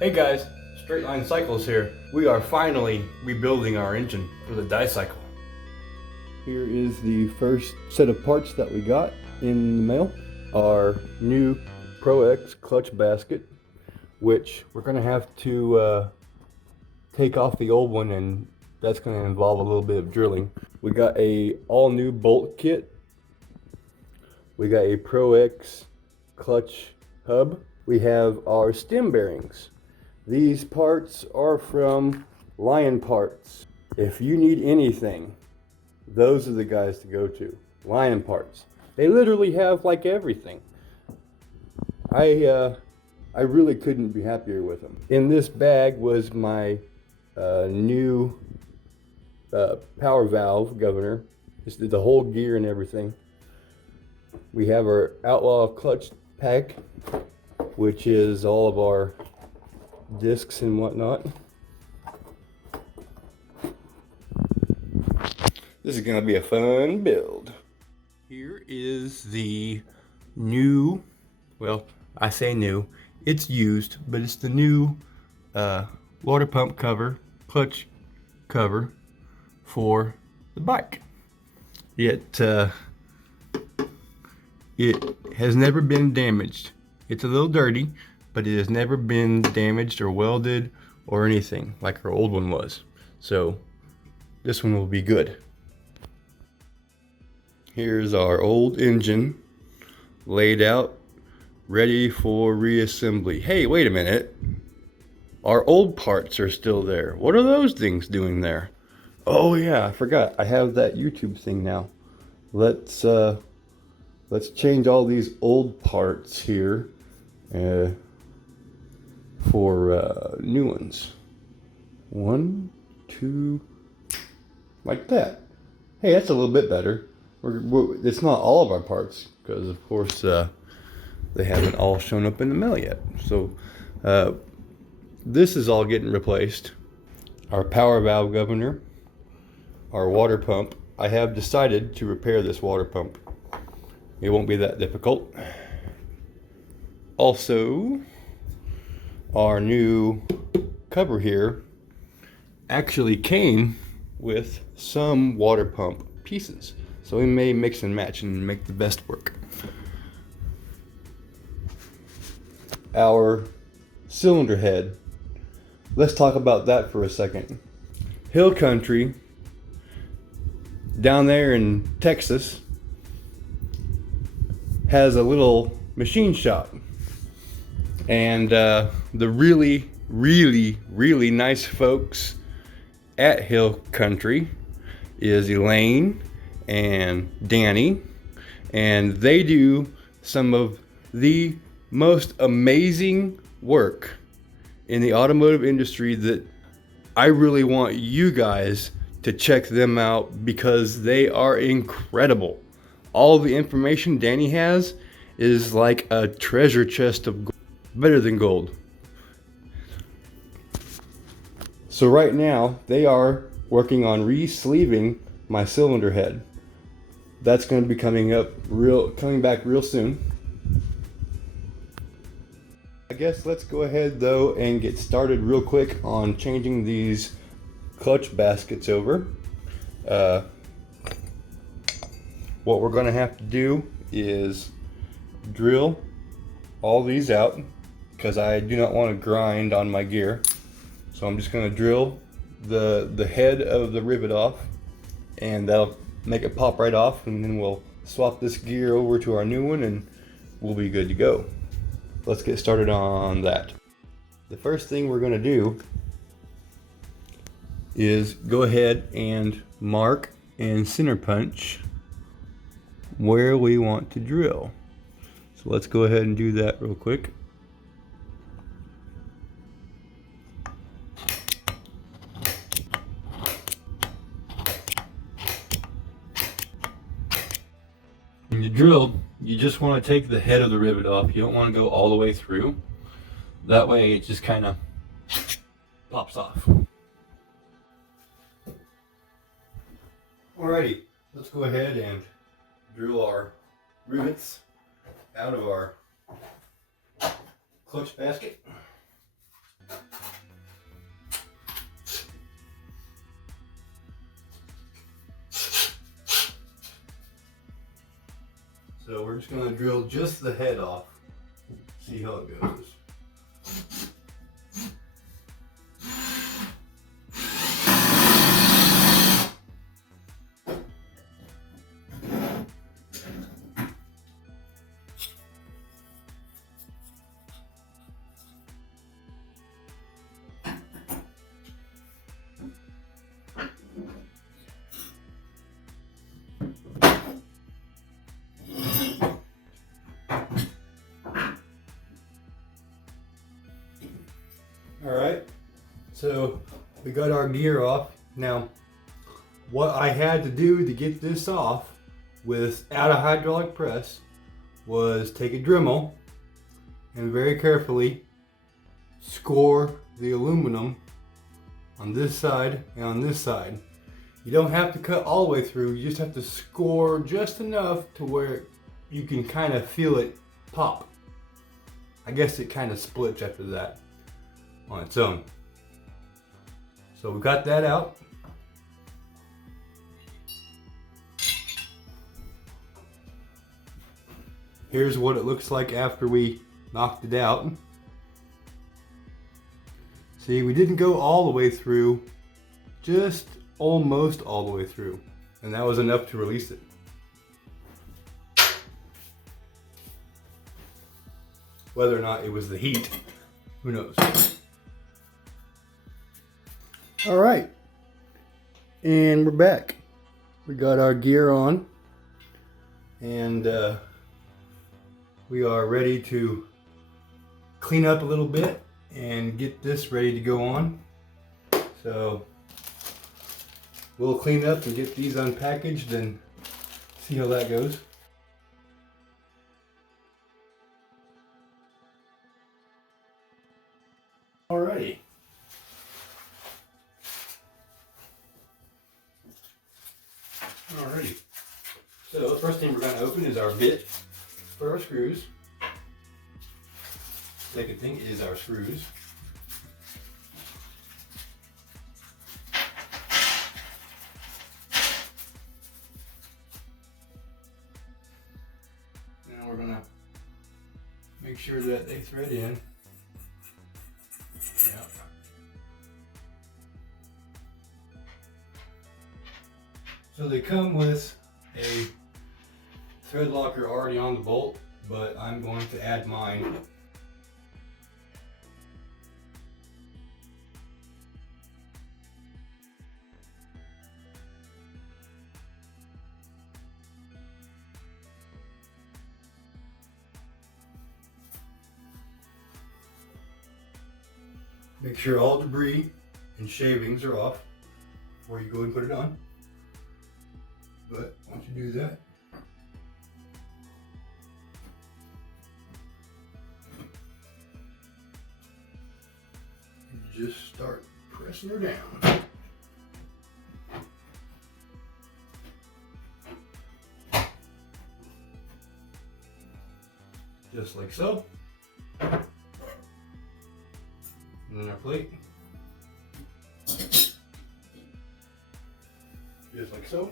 Hey guys, Straight Line Cycles here. We are finally rebuilding our engine for the Diecycle. Here is the first set of parts that we got in the mail. Our new Pro X clutch basket, which we're going to have to take off the old one, and that's going to involve a little bit of drilling. We got a all new bolt kit. We got a Pro X clutch hub. We have our stem bearings. These parts are from Lion Parts. If you need anything, those are the guys to go to. Lion Parts. They literally have like everything. I really couldn't be happier with them. In this bag was my new power valve governor. Just did the whole gear and everything. We have our Outlaw clutch pack, which is all of our discs and whatnot. This is gonna be a fun build. Here is the new, well, I say new, it's used, but it's the new water pump cover, clutch cover for the bike. It has never been damaged. It's a little dirty, but it has never been damaged or welded or anything like our old one was. So this one will be good. Here's our old engine laid out, ready for reassembly. Hey, wait a minute. Our old parts are still there. What are those things doing there? Oh yeah, I forgot. I have that YouTube thing now. Let's change all these old parts here for new ones. 1, 2, like that. Hey, that's a little bit better. It's not all of our parts because, of course, they haven't all shown up in the mail yet. So this is all getting replaced. Our power valve governor, our water pump. I have decided to repair this water pump. It won't be that difficult. Also, our new cover here actually came with some water pump pieces. So we may mix and match and make the best work. Our cylinder head. Let's talk about that for a second. Hill country down there in Texas has a little machine shop, and the really nice folks at Hill Country is Elaine and Danny, and they do some of the most amazing work in the automotive industry that I really want you guys to check them out because they are incredible. All the information Danny has is like a treasure chest of gold, better than gold. So right now they are working on re-sleeving my cylinder head. That's going to be coming back real soon. I guess let's go ahead though and get started real quick on changing these clutch baskets over. What we're going to have to do is drill all these out because I do not want to grind on my gear. So I'm just going to drill the head of the rivet off, and that'll make it pop right off, and then we'll swap this gear over to our new one and we'll be good to go. Let's get started on that. The first thing we're going to do is go ahead and mark and center punch where we want to drill. So let's go ahead and do that real quick. When you drill, you just want to take the head of the rivet off. You don't want to go all the way through. That way it just kind of pops off. Alrighty, let's go ahead and drill our rivets out of our clutch basket. So we're just going to drill just the head off, see how it goes. Alright, so we got our gear off. Now, what I had to do to get this off without a hydraulic press was take a Dremel and very carefully score the aluminum on this side and on this side. You don't have to cut all the way through, you just have to score just enough to where you can kind of feel it pop. I guess it kind of splits after that on its own. So we got that out. Here's what it looks like after we knocked it out. See, we didn't go all the way through, just almost all the way through, and that was enough to release it. Whether or not it was the heat, who knows? All right, and we're back. We got our gear on, and we are ready to clean up a little bit and get this ready to go on. So we'll clean up and get these unpackaged and see how that goes. Alrighty. Alrighty. So the first thing we're going to open is our bit for our screws. Second thing is our screws. Now we're going to make sure that they thread in. Yep. So they come with a thread locker already on the bolt, but I'm going to add mine. Make sure all debris and shavings are off before you go and put it on. But once you do that, you just start pressing her down. Just like so. And then our plate. Just like so.